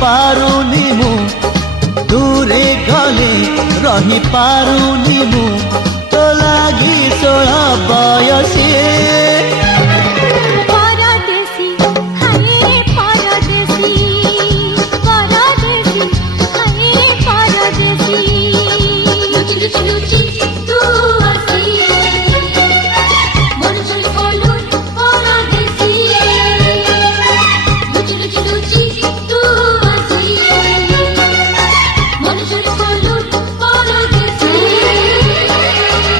पारुनी मु दूरे गले रही पारुनी मु तो लागी 16 बयसी